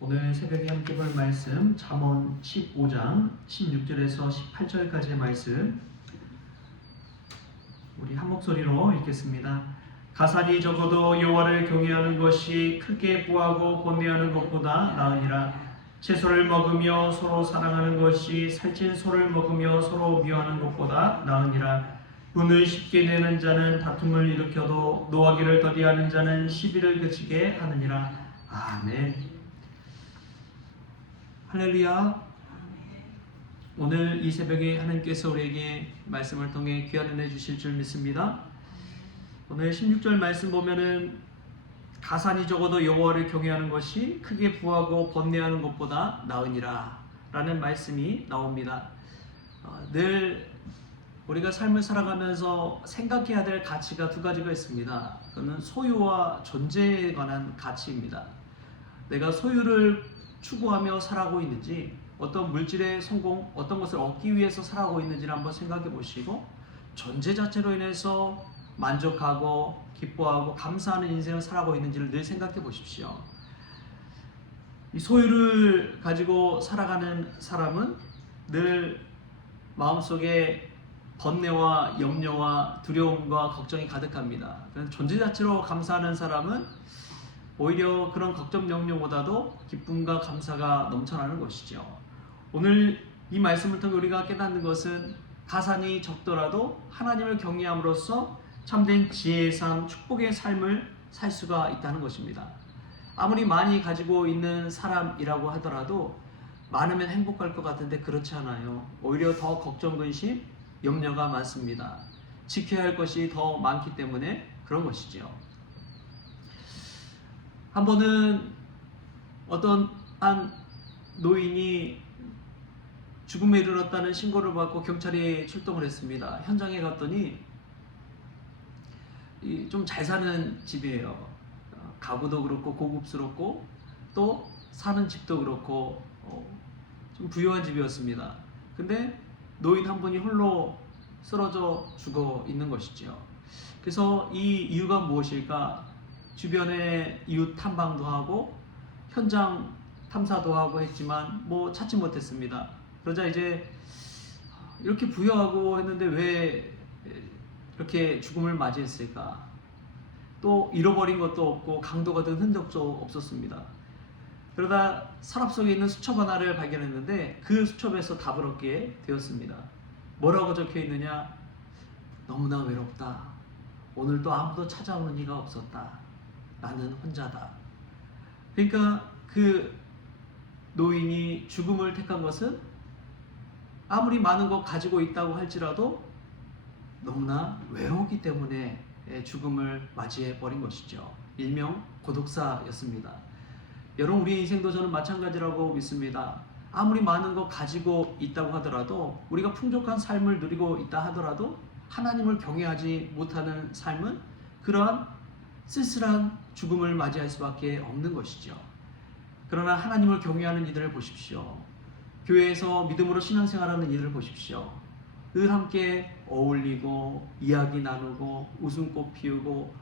오늘 새벽에 함께 볼 말씀 잠언 15장 16절에서 18절까지의 말씀 우리 한 목소리로 읽겠습니다. 가산이 적어도 여호와를 경외하는 것이 크게 부하고 번뇌하는 것보다 나으니라. 채소를 먹으며 서로 사랑하는 것이 살찐 소를 먹으며 서로 미워하는 것보다 나으니라. 분을 쉽게 내는 자는 다툼을 일으켜도 노하기를 더디하는 자는 시비를 그치게 하느니라. 아멘. 할렐루야. 오늘 이 새벽에 하나님께서 우리에게 말씀을 통해 귀한 은혜 주실 줄 믿습니다. 오늘 16절 말씀 보면은 가산이 적어도 여호와를 경외하는 것이 크게 부하고 번뇌하는 것보다 나으니라 라는 말씀이 나옵니다. 늘 우리가 삶을 살아가면서 생각해야 될 가치가 두 가지가 있습니다. 그거는 소유와 존재에 관한 가치입니다. 내가 소유를 추구하며 살아가고 있는지, 어떤 물질의 성공, 어떤 것을 얻기 위해서 살아가고 있는지를 한번 생각해 보시고, 존재 자체로 인해서 만족하고 기뻐하고 감사하는 인생을 살아가고 있는지를 늘 생각해 보십시오. 이 소유를 가지고 살아가는 사람은 늘 마음속에 번뇌와 염려와 두려움과 걱정이 가득합니다. 존재 자체로 감사하는 사람은 오히려 그런 걱정 염려보다도 기쁨과 감사가 넘쳐나는 것이죠. 오늘 이 말씀을 통해 우리가 깨닫는 것은 가산이 적더라도 하나님을 경외함으로써 참된 지혜의 삶, 축복의 삶을 살 수가 있다는 것입니다. 아무리 많이 가지고 있는 사람이라고 하더라도 많으면 행복할 것 같은데 그렇지 않아요. 오히려 더 걱정, 근심, 염려가 많습니다. 지켜야 할 것이 더 많기 때문에 그런 것이죠. 한 번은 어떤 한 노인이 죽음에 이르렀다는 신고를 받고 경찰이 출동을 했습니다. 현장에 갔더니 좀 잘 사는 집이에요. 가구도 그렇고 고급스럽고 또 사는 집도 그렇고 좀 부유한 집이었습니다. 근데 노인 한 분이 홀로 쓰러져 죽어 있는 것이죠. 그래서 이 이유가 무엇일까? 주변에 이웃 탐방도 하고 현장 탐사도 하고 했지만 찾지 못했습니다. 그러자 이제 이렇게 부유하고 했는데 왜 이렇게 죽음을 맞이했을까? 또 잃어버린 것도 없고 강도가 된 흔적도 없었습니다. 그러다 서랍 속에 있는 수첩 하나를 발견했는데 그 수첩에서 답을 얻게 되었습니다. 뭐라고 적혀 있느냐? 너무나 외롭다. 오늘도 아무도 찾아오는 이가 없었다. 나는 혼자다. 그러니까 그 노인이 죽음을 택한 것은 아무리 많은 것 가지고 있다고 할지라도 너무나 외롭기 때문에 죽음을 맞이해 버린 것이죠. 일명 고독사였습니다. 여러분, 우리 인생도 저는 마찬가지라고 믿습니다. 아무리 많은 것 가지고 있다고 하더라도, 우리가 풍족한 삶을 누리고 있다 하더라도 하나님을 경외하지 못하는 삶은 그러한 쓸쓸한 죽음을 맞이할 수밖에 없는 것이죠. 그러나 하나님을 경외하는 이들을 보십시오. 교회에서 믿음으로 신앙생활하는 이들을 보십시오. 늘 함께 어울리고 이야기 나누고 웃음꽃 피우고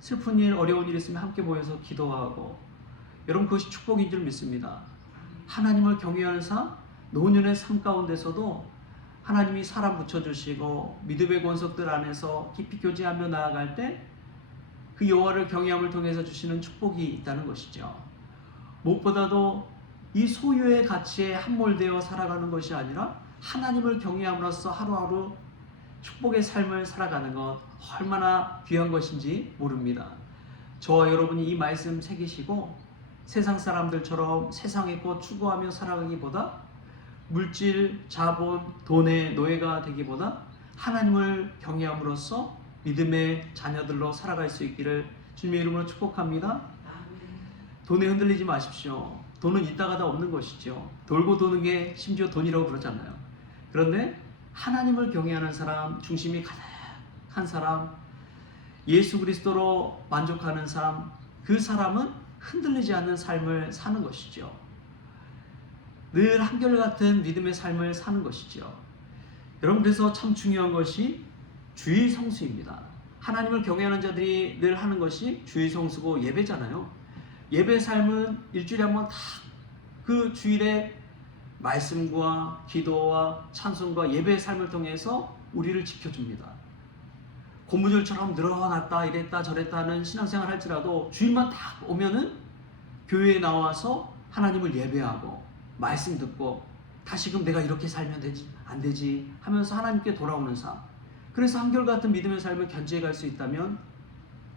슬픈 일, 어려운 일 있으면 함께 모여서 기도하고, 여러분, 그것이 축복인 줄 믿습니다. 하나님을 경외하는 삶, 노년의 삶 가운데서도 하나님이 사람 붙여주시고 믿음의 권속들 안에서 깊이 교제하며 나아갈 때 그 여호와를 경외함을 통해서 주시는 축복이 있다는 것이죠. 무엇보다도 이 소유의 가치에 함몰되어 살아가는 것이 아니라 하나님을 경외함으로써 하루하루 축복의 삶을 살아가는 것, 얼마나 귀한 것인지 모릅니다. 저와 여러분이 이 말씀 새기시고 세상 사람들처럼 세상의 것 추구하며 살아가기보다, 물질, 자본, 돈의 노예가 되기보다 하나님을 경외함으로써 믿음의 자녀들로 살아갈 수 있기를 주님의 이름으로 축복합니다. 돈에 흔들리지 마십시오. 돈은 있다가 다 없는 것이죠. 돌고 도는 게 심지어 돈이라고 그러잖아요. 그런데 하나님을 경외하는 사람, 중심이 가득한 사람, 예수 그리스도로 만족하는 사람, 그 사람은 흔들리지 않는 삶을 사는 것이죠. 늘 한결같은 믿음의 삶을 사는 것이죠. 여러분, 그래서 참 중요한 것이 주일 성수입니다. 하나님을 경외하는 자들이 늘 하는 것이 주일 성수고 예배잖아요. 예배 삶은 일주일에 한번 딱 그 주일에 말씀과 기도와 찬송과 예배의 삶을 통해서 우리를 지켜줍니다. 고무줄처럼 늘어났다 이랬다 저랬다 하는 신앙생활 할지라도 주일만 딱 오면은 교회에 나와서 하나님을 예배하고 말씀 듣고 다시금 내가 이렇게 살면 되지 안 되지 하면서 하나님께 돌아오는 삶. 그래서 한결같은 믿음의 삶을 견지해 갈 수 있다면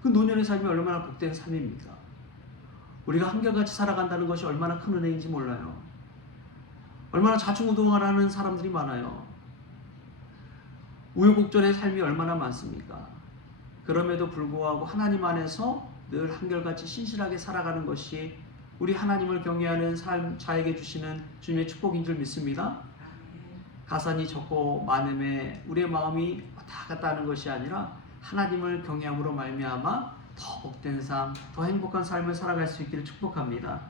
그 노년의 삶이 얼마나 복된 삶입니까? 우리가 한결같이 살아간다는 것이 얼마나 큰 은혜인지 몰라요. 얼마나 좌충우돌하는 사람들이 많아요. 우여곡절의 삶이 얼마나 많습니까? 그럼에도 불구하고 하나님 안에서 늘 한결같이 신실하게 살아가는 것이 우리 하나님을 경외하는 삶 자에게 주시는 주님의 축복인 줄 믿습니다. 가산이 적고 많음에 우리의 마음이 왔다 갔다 하는 것이 아니라 하나님을 경외함으로 말미암아 더 복된 삶, 더 행복한 삶을 살아갈 수 있기를 축복합니다.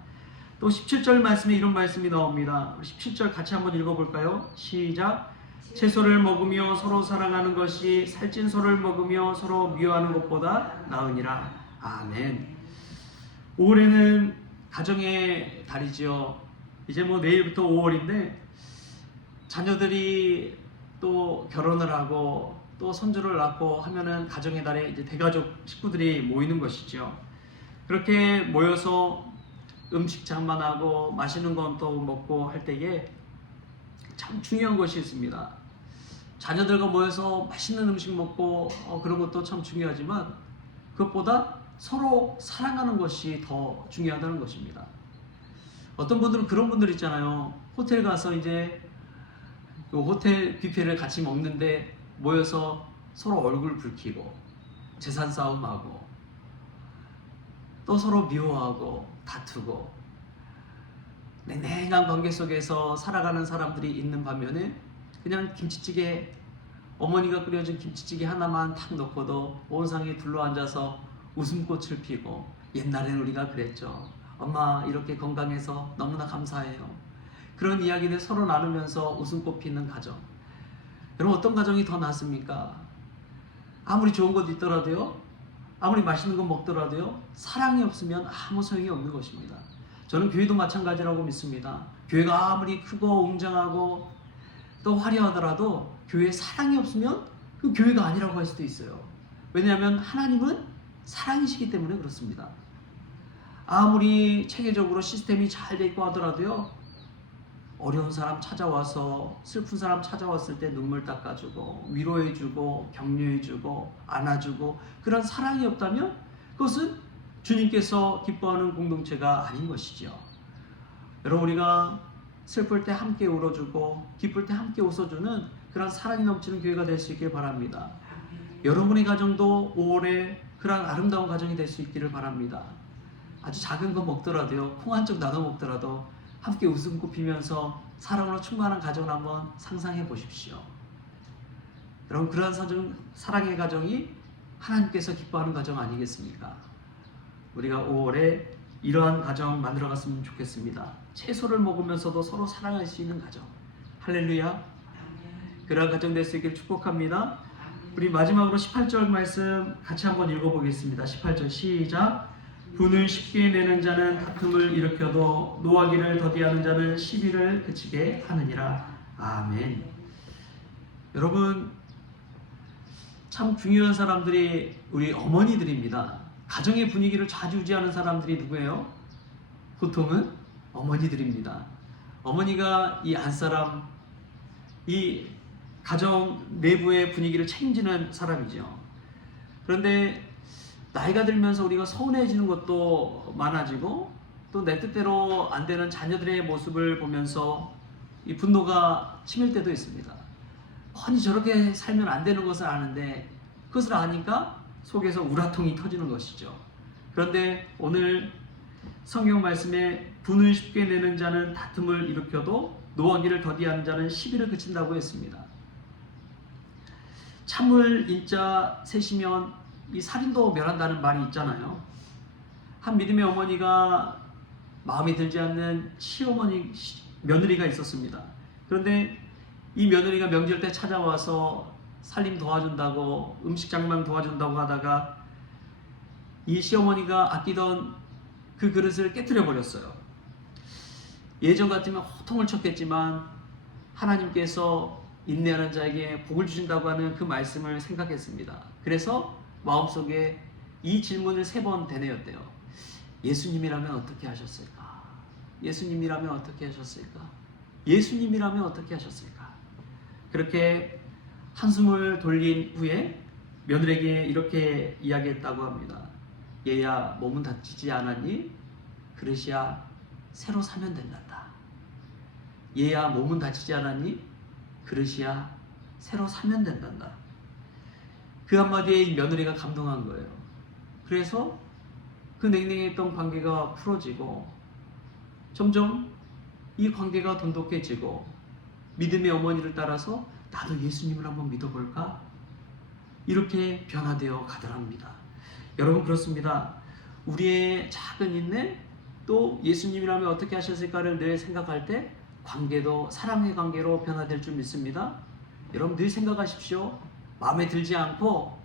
또 17절 말씀에 이런 말씀이 나옵니다. 17절 같이 한번 읽어볼까요? 시작. 채소를 먹으며 서로 사랑하는 것이 살찐 소를 먹으며 서로 미워하는 것보다 나으니라. 아멘. 올해는 가정의 달이지요. 이제 뭐 내일부터 5월인데 자녀들이 또 결혼을 하고 또 손주를 낳고 하면은 가정의 달에 이제 대가족 식구들이 모이는 것이죠. 그렇게 모여서 음식 장만하고 맛있는 건 또 먹고 할 때에 참 중요한 것이 있습니다. 자녀들과 모여서 맛있는 음식 먹고 그런 것도 참 중요하지만 그것보다 서로 사랑하는 것이 더 중요하다는 것입니다. 어떤 분들은 그런 분들 있잖아요. 호텔 가서 이제 그 호텔 뷔페를 같이 먹는데 모여서 서로 얼굴 붉히고 재산 싸움하고 또 서로 미워하고 다투고 냉랭한 관계 속에서 살아가는 사람들이 있는 반면에 그냥 김치찌개, 어머니가 끓여준 김치찌개 하나만 탁 넣고도 온 상에 둘러앉아서 웃음꽃을 피고, 옛날에는 우리가 그랬죠. 엄마 이렇게 건강해서 너무나 감사해요. 그런 이야기를 서로 나누면서 웃음꽃 피는 가정. 여러분, 어떤 가정이 더 낫습니까? 아무리 좋은 것 있더라도요, 아무리 맛있는 것 먹더라도요, 사랑이 없으면 아무 소용이 없는 것입니다. 저는 교회도 마찬가지라고 믿습니다. 교회가 아무리 크고 웅장하고 또 화려하더라도 교회에 사랑이 없으면 그 교회가 아니라고 할 수도 있어요. 왜냐하면 하나님은 사랑이시기 때문에 그렇습니다. 아무리 체계적으로 시스템이 잘 돼 있고 하더라도요, 어려운 사람 찾아와서, 슬픈 사람 찾아왔을 때 눈물 닦아주고 위로해주고 격려해주고 안아주고 그런 사랑이 없다면 그것은 주님께서 기뻐하는 공동체가 아닌 것이죠. 여러분, 우리가 슬플 때 함께 울어주고 기쁠 때 함께 웃어주는 그런 사랑이 넘치는 교회가 될 수 있길 바랍니다. 여러분의 가정도 5월에 그런 아름다운 가정이 될 수 있기를 바랍니다. 아주 작은 거 먹더라도요, 콩 한 쪽 나눠 먹더라도 함께 웃음꽃 피면서 사랑으로 충만한 가정을 한번 상상해 보십시오. 여러분, 그러한 사랑의 가정이 하나님께서 기뻐하는 가정 아니겠습니까? 우리가 5월에 이러한 가정 만들어갔으면 좋겠습니다. 채소를 먹으면서도 서로 사랑할 수 있는 가정. 할렐루야. 그러한 가정 될 수 있기를 축복합니다. 우리 마지막으로 18절 말씀 같이 한번 읽어보겠습니다. 18절 시작. 분을 쉽게 내는 자는 다툼을 일으켜도 노하기를 더디하는 자는 시비를 그치게 하느니라. 아멘. 여러분, 참 중요한 사람들이 우리 어머니들입니다. 가정의 분위기를 좌지우지하는 사람들이 누구예요? 보통은 어머니들입니다. 어머니가 이 안사람, 이 가정 내부의 분위기를 책임지는 사람이죠. 그런데 나이가 들면서 우리가 서운해지는 것도 많아지고, 또 내 뜻대로 안 되는 자녀들의 모습을 보면서 이 분노가 치밀 때도 있습니다. 아니, 저렇게 살면 안 되는 것을 아는데 그것을 아니까 속에서 우라통이 터지는 것이죠. 그런데 오늘 성경 말씀에 분을 쉽게 내는 자는 다툼을 일으켜도 노하기를 더디하는 자는 시비를 그친다고 했습니다. 참을 인자 셋이면 이 살인도 멸한다는 말이 있잖아요. 한 믿음의 어머니가 마음에 들지 않는 시어머니, 며느리가 있었습니다. 그런데 이 며느리가 명절 때 찾아와서 살림 도와준다고, 음식 장만 도와준다고 하다가 이 시어머니가 아끼던 그 그릇을 깨트려 버렸어요. 예전 같으면 호통을 쳤겠지만 하나님께서 인내하는 자에게 복을 주신다고 하는 그 말씀을 생각했습니다. 그래서 마음속에 이 질문을 3번 되뇌었대요. 예수님이라면 어떻게 하셨을까? 예수님이라면 어떻게 하셨을까? 예수님이라면 어떻게 하셨을까? 그렇게 한숨을 돌린 후에 며느리에게 이렇게 이야기했다고 합니다. 얘야, 몸은 다치지 않았니? 그릇이야 새로 사면 된단다. 얘야, 몸은 다치지 않았니? 그릇이야 새로 사면 된단다. 그 한마디에 이 며느리가 감동한 거예요. 그래서 그 냉랭했던 관계가 풀어지고 점점 이 관계가 돈독해지고 믿음의 어머니를 따라서 나도 예수님을 한번 믿어볼까? 이렇게 변화되어 가더랍니다. 여러분, 그렇습니다. 우리의 작은 인내, 또 예수님이라면 어떻게 하셨을까를 늘 생각할 때 관계도 사랑의 관계로 변화될 줄 믿습니다. 여러분, 늘 생각하십시오. 마음에 들지 않고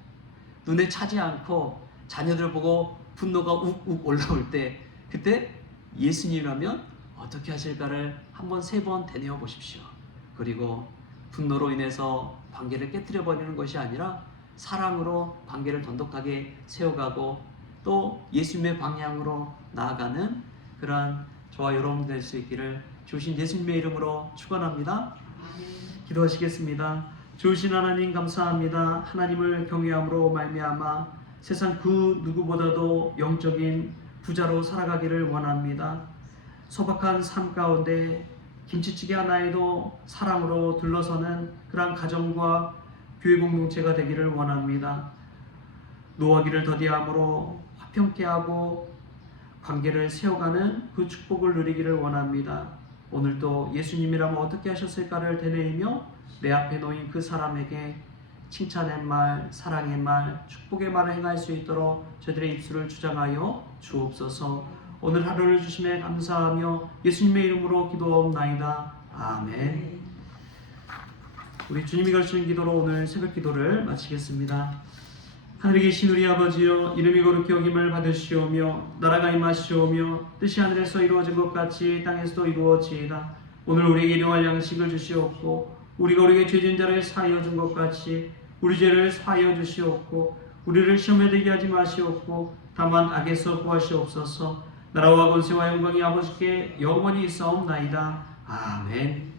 눈에 차지 않고 자녀들 보고 분노가 욱욱 올라올 때, 그때 예수님이라면 어떻게 하실까를 한번 3번 되뇌어 보십시오. 그리고 분노로 인해서 관계를 깨뜨려 버리는 것이 아니라 사랑으로 관계를 돈독하게 세워가고 또 예수님의 방향으로 나아가는 그러한 저와 여러분 될 수 있기를 주신 예수님의 이름으로 축원합니다. 기도하시겠습니다. 주신 하나님 감사합니다. 하나님을 경외함으로 말미암아 세상 그 누구보다도 영적인 부자로 살아가기를 원합니다. 소박한 삶 가운데 김치찌개 하나에도 사랑으로 둘러서는 그러한 가정과 교회 공동체가 되기를 원합니다. 노하기를 더디함으로 화평케 하고 관계를 세워가는 그 축복을 누리기를 원합니다. 오늘도 예수님이라면 어떻게 하셨을까를 되뇌이며 내 앞에 놓인 그 사람에게 칭찬의 말, 사랑의 말, 축복의 말을 행할 수 있도록 저들의 입술을 주장하여 주옵소서. 오늘 하루를 주심에 감사하며 예수님의 이름으로 기도하옵나이다. 아멘. 우리 주님이 가르치는 기도로 오늘 새벽 기도를 마치겠습니다. 하늘에 계신 우리 아버지여, 이름이 거룩히 여김을 받으시오며 나라가 임하시오며 뜻이 하늘에서 이루어진 것 같이 땅에서도 이루어지이다. 오늘 우리에게 일용할 양식을 주시옵고 우리가 우리에게 죄진 자를 사하여 준 것 같이 우리 죄를 사하여 주시옵고 우리를 시험에 들게 하지 마시옵고 다만 악에서 구하시옵소서. 나라와 권세와 영광이 아버지께 영원히 있사옵나이다. 아멘.